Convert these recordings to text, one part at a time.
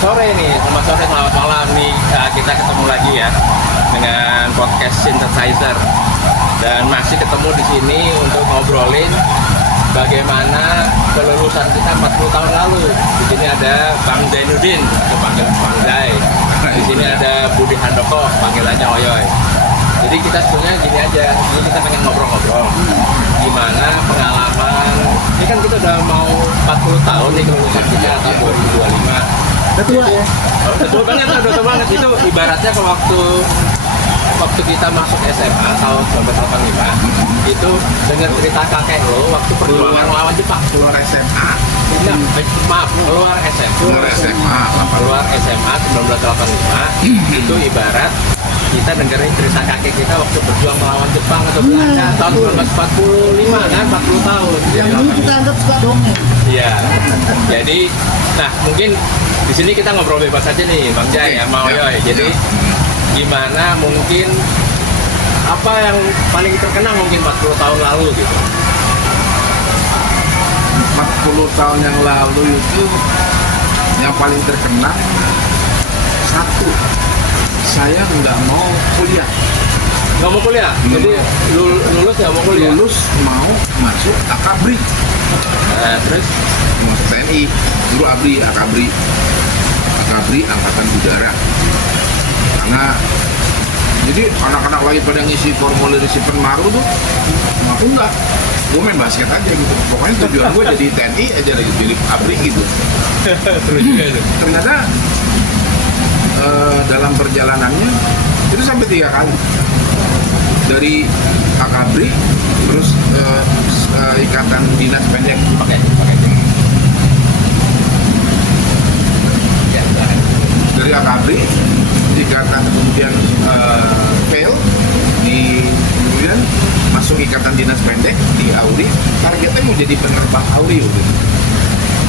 sore nih, selamat malam nih, kita ketemu lagi ya dengan podcast Synthesizer dan masih ketemu di sini untuk ngobrolin bagaimana kelulusan kita 40 tahun lalu. Di sini ada Bang Zainuddin, panggil Bang Zai. Di sini ada Budi Handoko, panggilannya Oyoy. Jadi kita sebenarnya gini aja, ini kita pengen ngobrol-ngobrol gimana pengalaman. Ini kan kita udah mau 40 tahun nih kelulusan kita tahun 2025. Betul ya? Betul banget, betul banget. Itu ibaratnya ke waktu kita masuk SMA tahun 1985 itu dengar cerita kakek lo waktu perjuangan melawan Jepang. Keluar SMA. Keluar SMA 1985 itu ibarat kita dengerin cerita kakek kita waktu berjuang melawan Jepang atau Belanda tahun 1945 kan, 40 tahun. Yang dulu kita anggap suka dongeng. Iya. Jadi, nah mungkin di sini kita ngobrol bebas aja nih, Bang Jai sama Oyoy. Jadi gimana mungkin apa yang paling terkenang mungkin 40 tahun lalu gitu? 40 tahun yang lalu itu yang paling terkenal, satu, saya nggak mau kuliah. Nggak mau kuliah? Jadi lulus nggak mau kuliah? Lulus mau masuk akabri. Terus? Masuk TNI, dulu akabri angkatan udara. Karena jadi anak-anak lagi pada ngisi formulir si Penmaru tuh, aku enggak, gue main basket aja gitu. Pokoknya tujuan gue jadi TNI aja lagi, jadi abri gitu. Ternyata dalam perjalanannya itu sampai 3 kali, dari akabri terus ikatan dinas pendek Pakai. dari akabri ikatan, kemudian fail kemudian masuk ikatan dinas pendek di Auri. Targetnya mau jadi penerbang Auri gitu.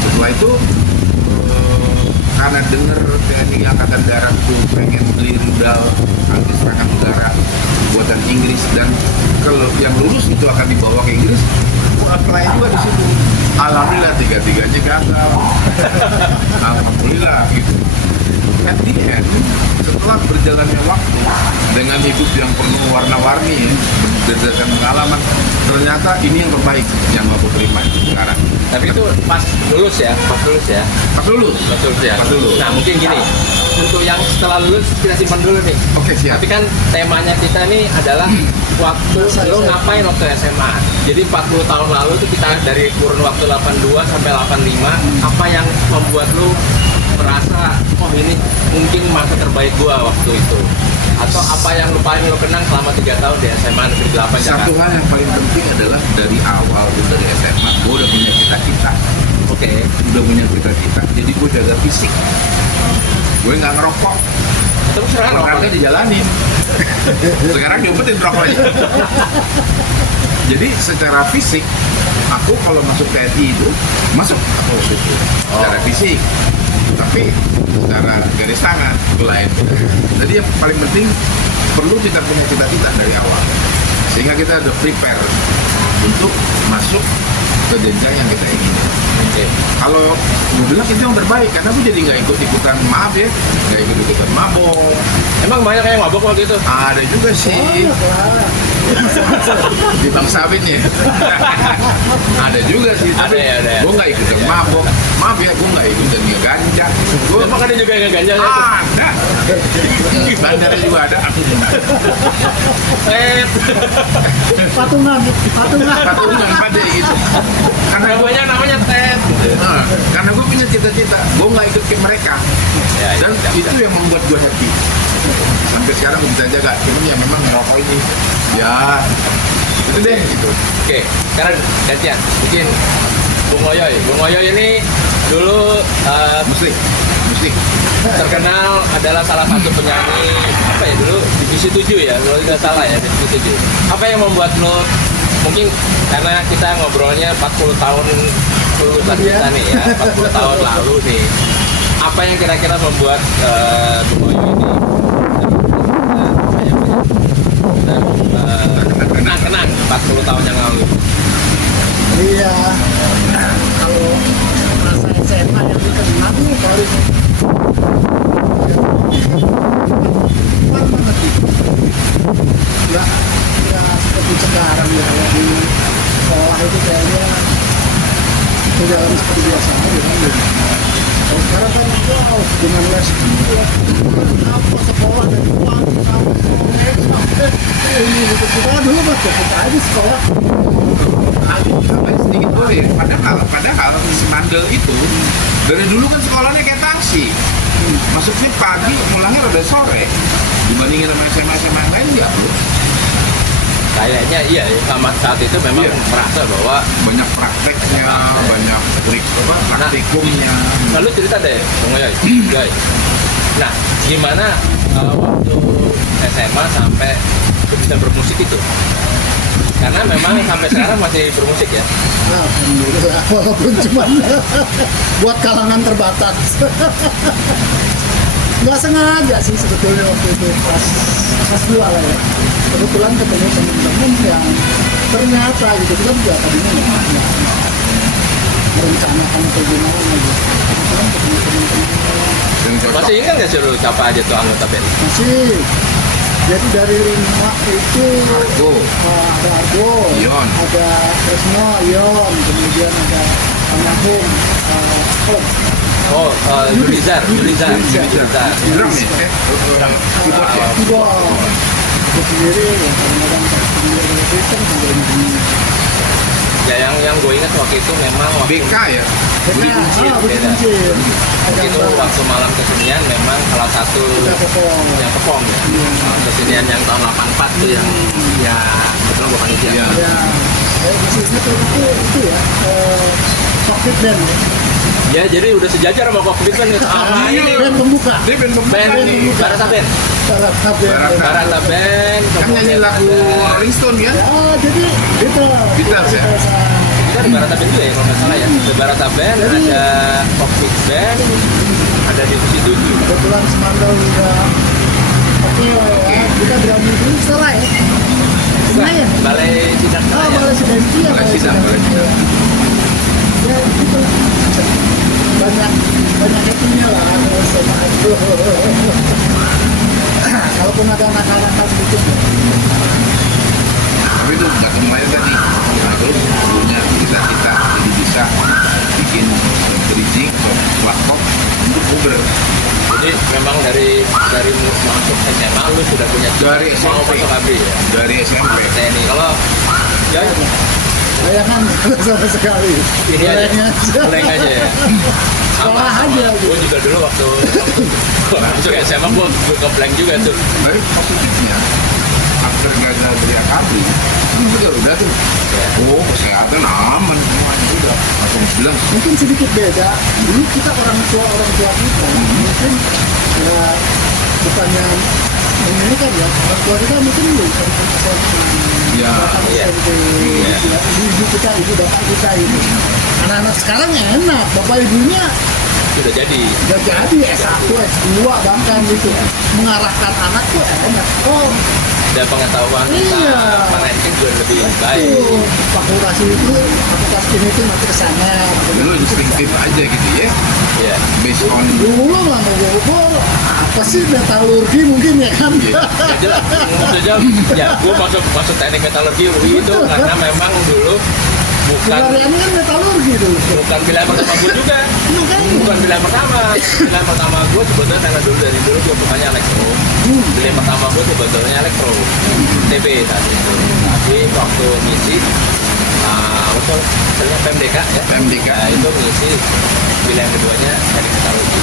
Setelah itu karena dengar TNI Angkatan Darat tuh pengen beli rudal anti serangan udara buatan Inggris, dan kalau yang lulus itu akan dibawa ke Inggris, aku apply juga di situ. Alhamdulillah tiga-tiganya gagal. Alhamdulillah gitu. At the end, setelah berjalannya waktu dengan hidup yang penuh warna-warni ya, berdasarkan pengalaman, ternyata ini yang terbaik yang aku terima sekarang. Tapi itu pas lulus ya? Pas lulus. Nah mungkin gini, untuk yang setelah lulus kita simpan dulu nih. Oke, siap. Tapi kan temanya kita nih adalah waktu lo ngapain waktu SMA. Jadi 40 tahun lalu tuh kita dari kurun waktu 82 sampai 85, apa yang membuat lo merasa, oh ini mungkin masa terbaik gua waktu itu, atau apa yang paling lo kenang selama 3 tahun di SMA Negeri 8 Jakarta? Satu hal yang paling penting adalah dari awal dari SMA gue udah punya cita-cita. Oke. Udah punya cita-cita, jadi gue jaga fisik. Gue nggak ngerokok. Terus sekarang olahraga dijalanin. Sekarang diumpetin rokoknya. Jadi secara fisik, aku kalau masuk TNI itu masuk aku waktu itu secara fisik, tapi secara garis tangan itu lain. Jadi yang paling penting perlu kita punya cita-cita dari awal, sehingga kita udah prepare untuk masuk ke jenjang yang kita ingin. Oke. Kalau gue bilang itu yang terbaik, karena gue jadi nggak ikut-ikutan, maaf ya, nggak ikut-ikutan mabok. Emang banyak yang mabok waktu itu? Ada juga sih. Di Bang Sawit ya. Ada juga sih. Ada ya. Gue nggak ikutan mabok. Maaf ya, gue nggak ikutan ganja. Emang ada juga yang ganja ya? Ada. Di bandara juga ada. Patungan. Patungan pada gitu. Namanya tes. Karena gue punya cita-cita, gue nggak ikut ke mereka. Dan itu yang membuat gue happy. Sampai sekarang gue bisa jaga. Cuman ya memang ngerokok ini, ya itu deh gitu. Oke, sekarang gantian. Mungkin Bung Oyoy ini dulu Musik. terkenal adalah salah satu penyanyi apa ya dulu divisi 7 ya, kalau tidak salah ya, divisi 7. Apa yang membuat lo, mungkin karena kita ngobrolnya 40 tahun kelulusan kita nih ya, 40 tahun lalu nih, apa yang kira-kira membuat Bung Oyoy ini kenang 40 tahun yang lalu? Iya, kalau masa SMA yang dikenal nih baru berjalan seperti biasa aja kan gitu. Kalau sekarang kan wow dengan les apa sekolah dari pagi sampai sore sampai ini gitu. Kita kan dulu mas kita aja sekolah Sampai sedikit boleh. Padahal si Mandel itu dari dulu kan sekolahnya kayak taksi. Maksudnya pagi, pulangnya rada sore. Dibandingin sama SMA yang lain nggak bro? Kayaknya iya, sama saat itu memang Iya. merasa bahwa Banyak prakteknya, banyak praktikumnya. lalu cerita deh, Bung Yoy. Yoy. Nah, gimana waktu SMA sampai bisa bermusik itu? Karena memang sampai sekarang masih bermusik ya. nah alhamdulillah walaupun cuma buat kalangan terbatas nggak sengaja sih sebetulnya waktu itu pas dua lah ya kebetulan ketemu temen-temen yang ternyata gitu kita juga tadinya nggak merencanakan atau gimana gitu kebetulan ketemu temen-temen Dan cocok. Masih ingat nggak sih lu siapa aja tuh anggota band? masih jadi dari 5 itu Argo, ada Argo, Ion. ada Tresno, Ion, kemudian ada Almarhum, Om, Oh, Julizar. Julizar. drum ya? Keyboard ya? Tibo, aku sendiri, yang kadang-kadang sendiri dari Twitter, sambil ini. Ya yang gue ingat waktu itu memang waktu BK ya? Budi Beda, Kuncir. Budi beda. Kuncir. waktu itu waktu malam kesenian memang salah satu Kita Popong. yang perform ya. Iya. Kesenian yang tahun 84 tuh yang ya betul bukan itu ya. Iya. Ya, saya masih ingat itu ya, Cockpit Band ya. Ya jadi udah sejajar sama Cockpit kan gitu. Ah, ini Band pembuka. Dia band band pembuka nih. Barata Band. Barata Band. Barata. Barata Band. Kan nyanyi lagu Rolling Stone kan? Ya, jadi Beatles ya? Kita ada Barata Band juga ya kalau nggak salah ya. Ada Barata Band, Jadi- ada Cockpit Band, ada Divisi 7. Kebetulan Semandau juga oke lah ya, kita berani dulu setelah ya. Senayan. Balai Sidang Ah, Senayan. Balai Sidang iya, Balai Sidang, Balai Sidang. Ya, gitu. Banyak itunya lah sama itu. Kalaupun ada anak-anak sedikit ya. Tapi itu nggak kemarin tadi. Nah, terus punya cita-cita jadi bisa bikin bridging platform untuk Uber. Jadi memang dari masuk SMA lu sudah punya Dari mau SMP. masuk AB ya. Dari SMP. TNI. Kalau ya Bayangan sama sekali. ini aja, Bayangin blank aja ya. Sekolah aja gitu. Gue juga dulu waktu masuk SMA gue ke blank juga tuh. Tapi positifnya after gagal dari akabri itu udah tuh. Oh kesehatan aman semuanya udah. Langsung bilang Mungkin sedikit beda. Dulu kita orang tua kita mungkin ya, bukannya ini kan ya orang tua kita mungkin belum ya Iya. Iya. ibu kita, ibu bapak kita ini. Anak-anak sekarang enak, bapak ibunya Sudah jadi. udah jadi S1, S2 bahkan gitu. Mengarahkan anak tuh enak. Oh, Dan pengetahuan Iya. parenting juga lebih baik. itu fakultasi itu, fakultas ini tuh nanti ke sana. dulu instinktif aja gitu ya. Iya. Based on Dulu mah mau gue apa sih metalurgi mungkin ya kan? Iya. Ya jelas, maksudnya ya gue masuk teknik metalurgi UI itu karena memang dulu bukan Pelariannya kan metalurgi dulu. bukan pilihan pertama gue juga. Bukan pilihan pertama. Pilihan pertama gue sebetulnya karena dari dulu gue sukanya elektro. Pilihan pertama gue sebetulnya elektro. TB saat itu. Tapi waktu ngisi betul, misalnya PMDK ya. PMDK. Nah, itu ngisi pilihan keduanya teknik metalurgi.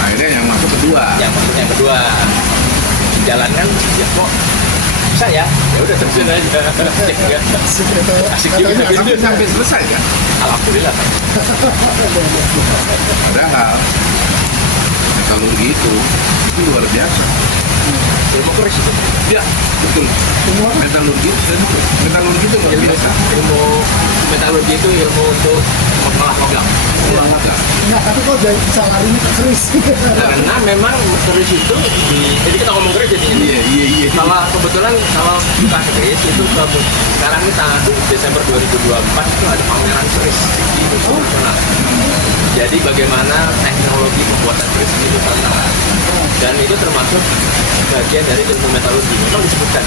akhirnya yang masuk kedua. Yang maksud yang kedua jalankan ya kok bisa ya udah terusin aja. Asik nggak? Asik juga. Tapi sampai selesai kan. Alhamdulillah. Padahal metalurgi itu luar biasa. Ilmu keris itu. Ya betul. Semua kan Metalurgi itu luar biasa. Ilmu metalurgi itu ilmu untuk mengolah logam. enggak, tapi kok bisa larinya ke keris. Karena memang keris itu jadi kita ngomong keris jadi ini. Iya. Kalau kebetulan kalau kita keris itu sekarang ini tanggal Desember 2024 itu ada pameran keris di internasional. Jadi bagaimana teknologi pembuatan keris ini Nusantara dan itu termasuk bagian dari ilmu metalurgi. Memang disebutkan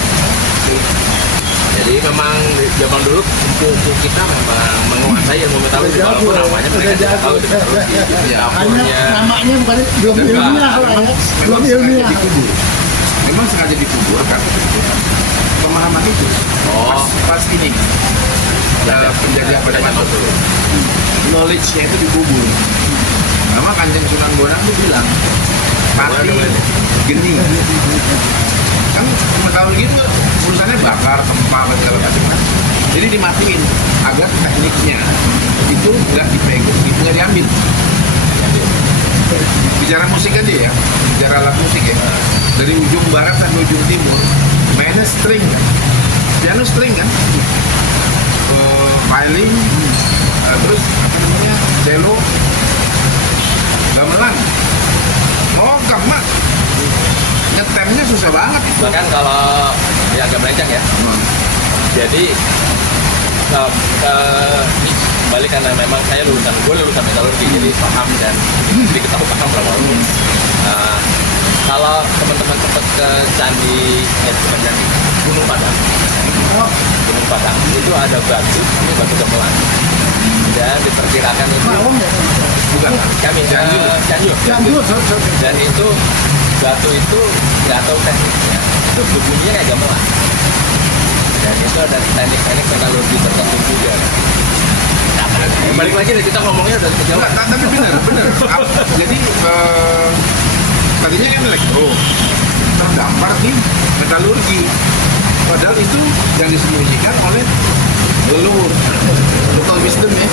Jadi memang di zaman dulu kuku kita memang menguasai ilmu metalurgi, Udah walaupun jago, namanya mereka udah tidak jago. tahu itu metalurgi. Ya, Hanya Dapurnya namanya bukan belum Enggak. ilmiah lah ya. Belum ilmiah. dikubur. Memang sengaja dikubur kan pemahaman itu. Pas ini penjajah pada masa dulu. Knowledge-nya itu dikubur. Nama Kanjeng Sunan Bonang tuh bilang pati geni. Kan metalurgi itu urusannya bakar, tempa, segala macam. Jadi dimatiin agar tekniknya itu nggak dipegang, itu nggak diambil. Bicara musik aja ya, bicara alat musik ya. Dari ujung barat sampai ujung timur, mainnya string kan, piano string kan, violin, terus apa namanya, cello, gamelan, logam mak, ngetemnya susah banget. bahkan kalau ya agak melenceng ya. Jadi ini balik karena memang gue lulusan metalurgi, jadi paham dan sedikit tahu paham lah walaupun kalau teman-teman sempat ke bukan candi, Gunung Padang. Gunung Padang itu ada batu, ini batu gamelan. Dan diperkirakan itu Malam ya. Bukan, kami Cianjur. Cianjur. Cianjur, Dan itu batu itu nggak tahu tekniknya, itu bunyinya kayak gamelan. Dan itu ada teknik-teknik metalurgi tertentu juga. Balik lagi deh, kita ngomongnya udah kejauhan. Enggak, tapi benar. Jadi tadinya kan elektro, terdampar di metalurgi. Padahal itu yang disembunyikan oleh leluhur, local wisdom ya,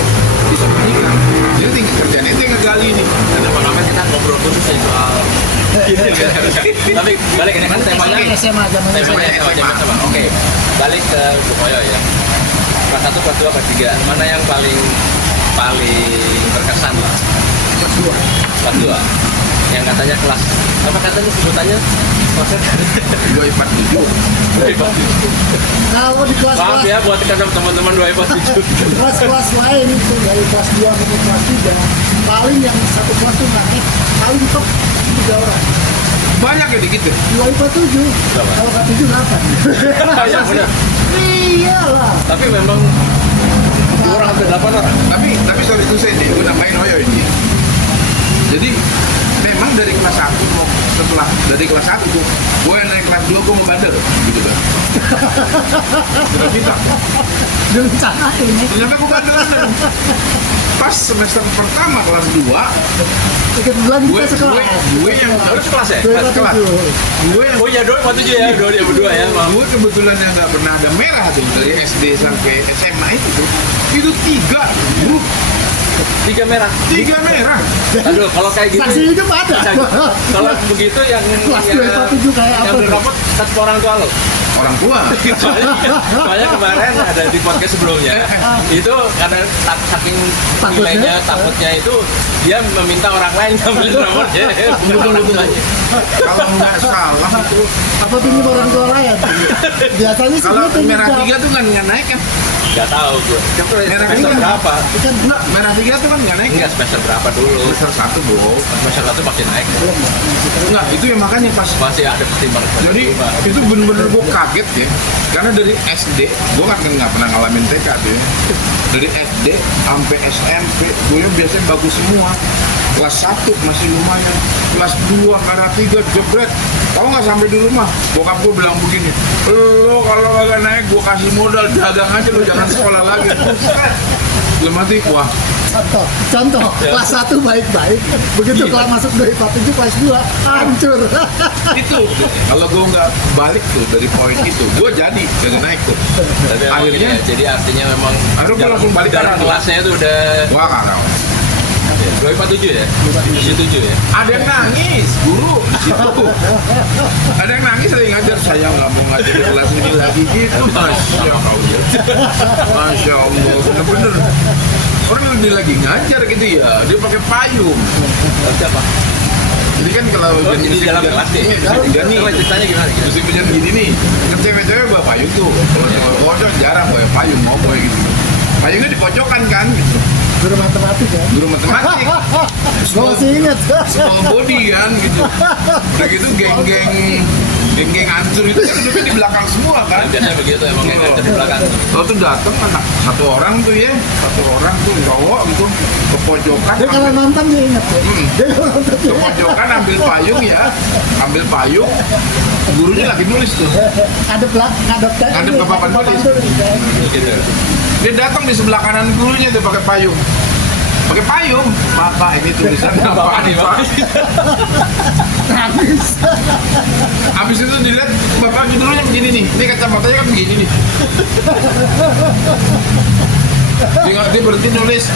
disembunyikan. Jadi tinggal kerjaan itu yang ngegali nih. Dan lama-lama kita ngobrol khusus ya soal tapi balik ini kan temanya SMA zaman temanya SMA. Oke, balik ke Bukoyo ya. Kelas 1, kelas 2, kelas 3. Mana yang paling berkesan lah? Kelas 2. Yang katanya kelas apa katanya sebutannya? Kelasnya 247. Kalau di Maaf kelas-kelas ya buat teman-teman 247. kelas-kelas lain itu dari kelas 2 ke kelas 3 paling yang satu kelas tuh naik paling top 3 orang. Banyak ya gitu. 247 Berapa? kalau nggak 7 8. Ya benar. Iyalah. Tapi memang 7 orang sampai 8 orang. Tapi sorry itu saya nih, gue nambahin Hoyo ini. Jadi memang dari kelas 1 mau setelah dari kelas 1 tuh gue yang naik kelas 2 gue mau bandel gitu kan. Udah minta. Direncanain ya. Ternyata gue bandelan. Pas semester pertama kelas 2 kebetulan gue kita sekelas. yang Harus kelas ya? kelas. Gue yang Oh iya, 247 ya, 2 ya, maaf. gue kebetulan yang nggak pernah ada merah tuh dari SD sampai SMA itu 3 grup 3 merah. 3 merah. Aduh, kalau kayak gitu. Saksi hidup ada. Kalau begitu yang Kelas 247 kayak apa yang tuh? berapot satu orang tua lo. Orang tua. Soalnya kemarin ada di podcast sebelumnya itu karena saking nilainya takutnya itu dia meminta orang lain ngambil nomornya. Betul. Kalau nggak salah itu apa pinjam orang tua lain biasanya sih kalau gitu, merah pinjam. 3 tuh kan nggak naik kan? Enggak tahu gue. Merah Semester tiga. berapa? Kan Enggak, merah 3 tuh kan nggak naik. Enggak semester berapa dulu? Semester 1 bro. Semester 1 pasti naik. Enggak, itu yang makanya pas. Masih ada pertimbangan. Jadi itu bener-bener gue kaget ya. Karena dari SD, gue kan nggak pernah ngalamin TK tuh ya. Dari SD sampai SMP, gue biasanya bagus semua. Kelas 1 masih lumayan. Kelas 2, merah 3, jebret. Tahu nggak sampai di rumah, bokap gue bilang begini, lo kalau kagak naik gue kasih modal dagang aja lo jangan sekolah lagi. Belum mati, wah contoh kelas 1 baik-baik begitu Iya. kelas masuk dari 47 kelas 2 hancur. itu kalau gue nggak balik tuh dari poin itu, gue jadi kagak naik tuh. Tapi emang Akhirnya iya, jadi artinya memang Akhirnya gue langsung balik dalam kanan. kelasnya itu udah Wah kagak. 247 ya? 247 ya? Ada yang nangis, guru di situ. Ada yang nangis lagi ngajar, saya nggak mau ngajar di kelas ini lagi gitu. Masya Allah, bener-bener. Orang dia lagi ngajar gitu ya, dia pakai payung. Siapa? Jadi kan kalau Oh, jadi dalam kelas deh. Iya nih. Coba ceritanya gimana? Musim hujan gini nih, kan cewek-cewek bawa payung tuh. Kalau cowok jarang bawa payung, mau bawa gitu. Payungnya di pojokan kan, gitu. Guru matematik ya. Guru matematik Gue masih ingat. semua body kan gitu. Udah gitu geng-geng hancur itu kan duduknya di belakang semua kan. Biasanya begitu emang yang ada di belakang. Lo tuh dateng anak satu orang tuh cowok gitu ke pojokan. Dia kalau nonton dia ingat ya. Dia kalau nonton Ke pojokan ambil payung, gurunya lagi nulis tuh. ngadep Ngadep ke papan tulis. Gitu. Dia datang di sebelah kanan gurunya tuh pakai payung. Bapak ini tulisan apa nih Pak? Nangis. Habis itu dilihat bapak gurunya begini nih, ini kacamatanya kan begini nih. Dia berhenti nulis,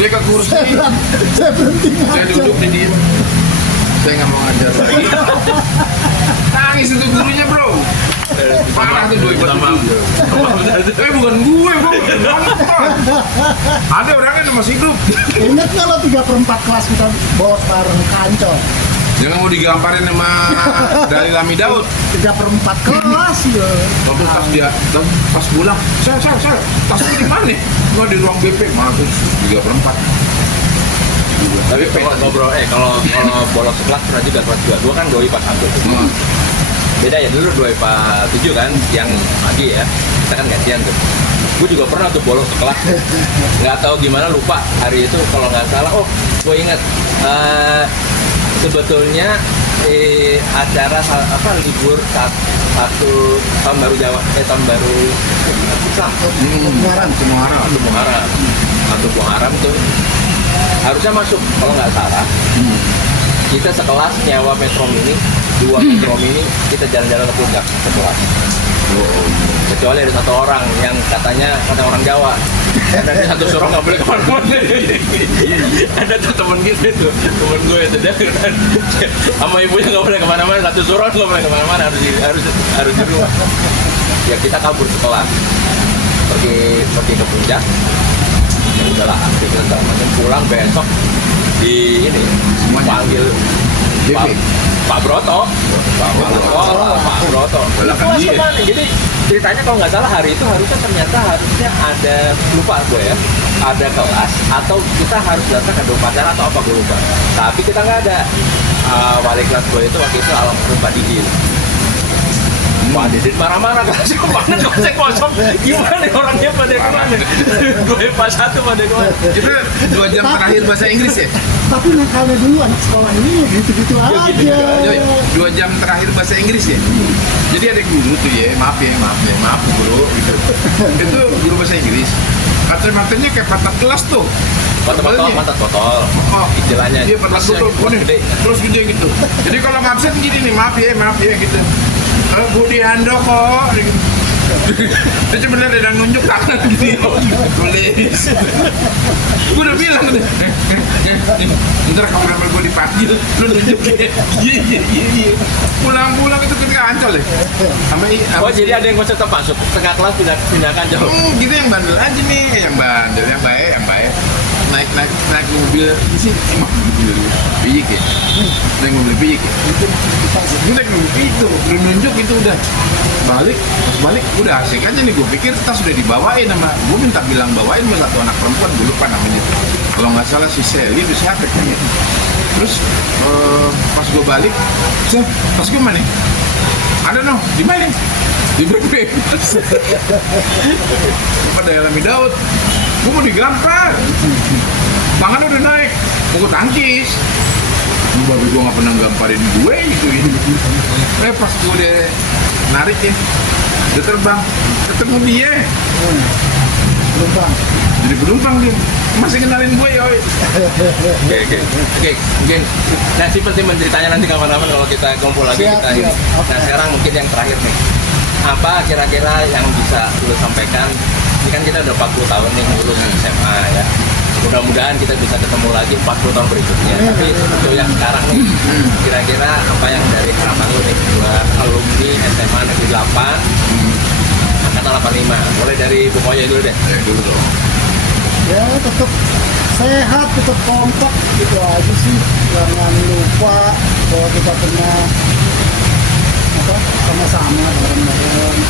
dia ke kursi, Saya berhenti saya ngajar. duduk di diem. Saya nggak mau ngajar lagi. Nangis itu gurunya bro. Parah tuh doi Sama. bukan gue nonton. Ada orangnya masih hidup. Ingat kalau 3/4 kelas kita bawa bareng kancol. Jangan mau digamparin sama dari Lami Daud. 3/4 kelas ya. Waktu pas pulang, saya, tasnya di mana? Gua di ruang BP, masuk 3/4. Tapi kalau ngobrol, kalau bolos kelas pernah juga kelas 2. Gua kan doi pas 1. Beda ya, dulu dua IPA 7 kan, yang pagi ya, kita kan gantian tuh. Gue juga pernah tuh bolos ke kelas, nggak tahu gimana, lupa hari itu kalau nggak salah. Oh, gue ingat sebetulnya acara libur satu tahun baru Jawa, tahun baru Islam, satu Muharram tuh harusnya masuk kalau nggak salah. Kita sekelas nyawa Metro Mini, 2 Metro Mini, kita jalan-jalan ke puncak sekelas. Kecuali ada satu orang yang katanya orang Jawa. Dan satu suruh nggak boleh kemana-mana. Ada tuh temen gitu tuh, temen gue itu dia sama ibunya nggak boleh kemana-mana, satu suruh nggak boleh kemana-mana, harus di rumah. Ya kita kabur sekelas, pergi ke puncak. Ya udahlah, kita pulang besok di ini panggil Pak Broto. Jadi ceritanya kalau nggak salah hari itu harusnya ada, lupa gue ya, ada kelas atau kita harus datang ke upacara atau apa gue lupa. Tapi kita nggak ada. Wali kelas gue itu waktu itu almarhum Pak Didin. Pak Didin marah-marah, kelasnya kosong. Gimana orangnya pada kemana? Gue pas 1 pada kemana? Itu 2 jam terakhir bahasa Inggris ya? Tapi nakalnya dulu anak sekolah ini gitu-gitu aja. 2 jam terakhir bahasa Inggris ya? Jadi ada guru tuh ya, maaf guru gitu. Itu guru bahasa Inggris. Kacamata-matanya kayak pantat gelas tuh. Pantat botol. Istilahnya. Iya, pantat botol. Terus gede gitu. Jadi kalau ngabsen gini nih, maaf ya gitu. Budi Handoko. Dia cuma ada nunjuk tangan gitu. Tulis. Gue udah bilang ntar kameramen gue dipanggil, lu nunjuk ya. Iya. Pulang itu ketika Ancol ya. Oh jadi ada yang konsep masuk tengah kelas pindahkan jauh. Gitu yang bandel aja nih, yang bandel, yang baik. Naik mobil sih, mobil biyik ya. Naik mobil biyik ya. Gue naik mobil itu, belum nunjuk itu udah balik udah asik aja nih. Gue pikir tas udah dibawain sama, gue minta bilang bawain sama satu anak perempuan, gue lupa namanya. Kalau nggak salah si Sally itu siapa kayaknya. Terus pas gue balik, tas gue mana? Ada no, di mana? Di BP. Pada Lami Daud. Gue mau digampar, tangan udah naik, mau tangkis. Babi gue gak pernah gamparin gue gitu. Pas gue udah narik ya, udah terbang, ketemu dia. Penumpang. Jadi penumpang dia, masih kenalin gue ya. Oke, mungkin nanti penting menceritanya nanti kapan-kapan kalau kita kumpul lagi. Siap. Nah sekarang mungkin yang terakhir nih, apa kira-kira yang bisa lu sampaikan? Ini kan kita udah 40 tahun nih lulus SMA ya. Mudah-mudahan kita bisa ketemu lagi 40 tahun berikutnya. Tapi untuk yang sekarang nih, kira-kira apa yang dari harapan lu nih buat alumni SMA Negeri 8 angkatan 85? Mulai dari Bu Moya dulu deh. Dulu dong. Ya tetap sehat, tetap kompak gitu aja sih. Jangan lupa bahwa kita pernah sama-sama bareng-bareng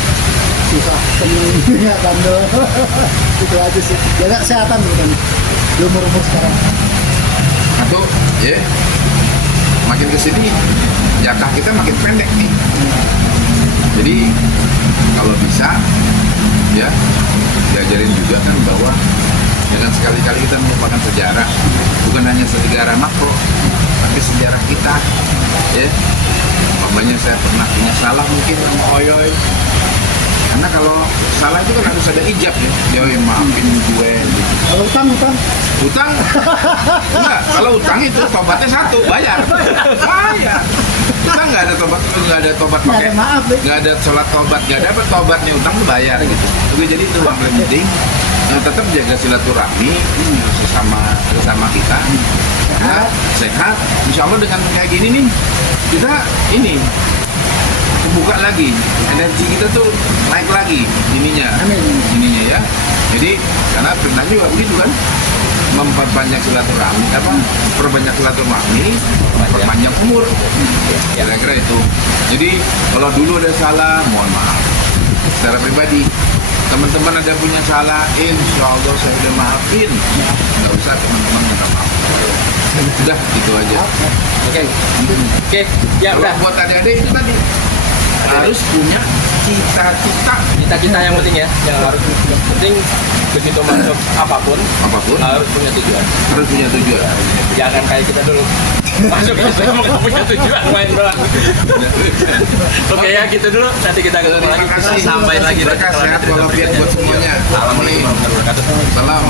susah temen ya bandel. Itu aja sih, jaga kesehatan gitu kan di umur sekarang. Satu, ya makin kesini jatah kita makin pendek nih. Jadi kalau bisa ya diajarin juga kan bahwa jangan sekali-kali kita melupakan sejarah, bukan hanya sejarah makro tapi sejarah kita ya. Umpamanya saya pernah punya salah mungkin sama Oyoy, karena kalau salah itu kan harus ada ijab ya, Yoy maafin gue gitu. Kalau utang Utang enggak, kalau utang itu tobatnya satu, bayar. Utang nggak ada tobat Nggak ada maaf, ya. nggak ada sholat tobat, nggak dapat tobatnya, utang tuh bayar gitu. Oke, jadi itu yang paling penting, tetap jaga silaturahmi sesama kita, ya, sehat. Insya Allah dengan kayak gini nih kita ini buka lagi, energi kita tuh naik lagi ininya ya. Jadi karena perintah juga begitu kan, memperbanyak silaturahmi, perbanyak silaturahmi, perpanjang umur, kira-kira itu. Jadi kalau dulu ada salah, mohon maaf secara pribadi. Teman-teman ada punya salah, insya Allah saya udah maafin, nggak usah teman-teman minta maaf. Udah gitu aja. Oke, ya Kalau udah. buat adik-adik itu tadi harus punya Cita-cita yang penting ya, yang harus penting begitu masuk apapun harus punya tujuan. Jangan kayak kita dulu masuk Islam nggak punya tujuan, main doang. Oke ya gitu dulu, nanti kita ketemu lagi, kita sampai lagi. Berkah sehat walafiat buat semuanya. Assalamualaikum warahmatullahi wabarakatuh. Salam.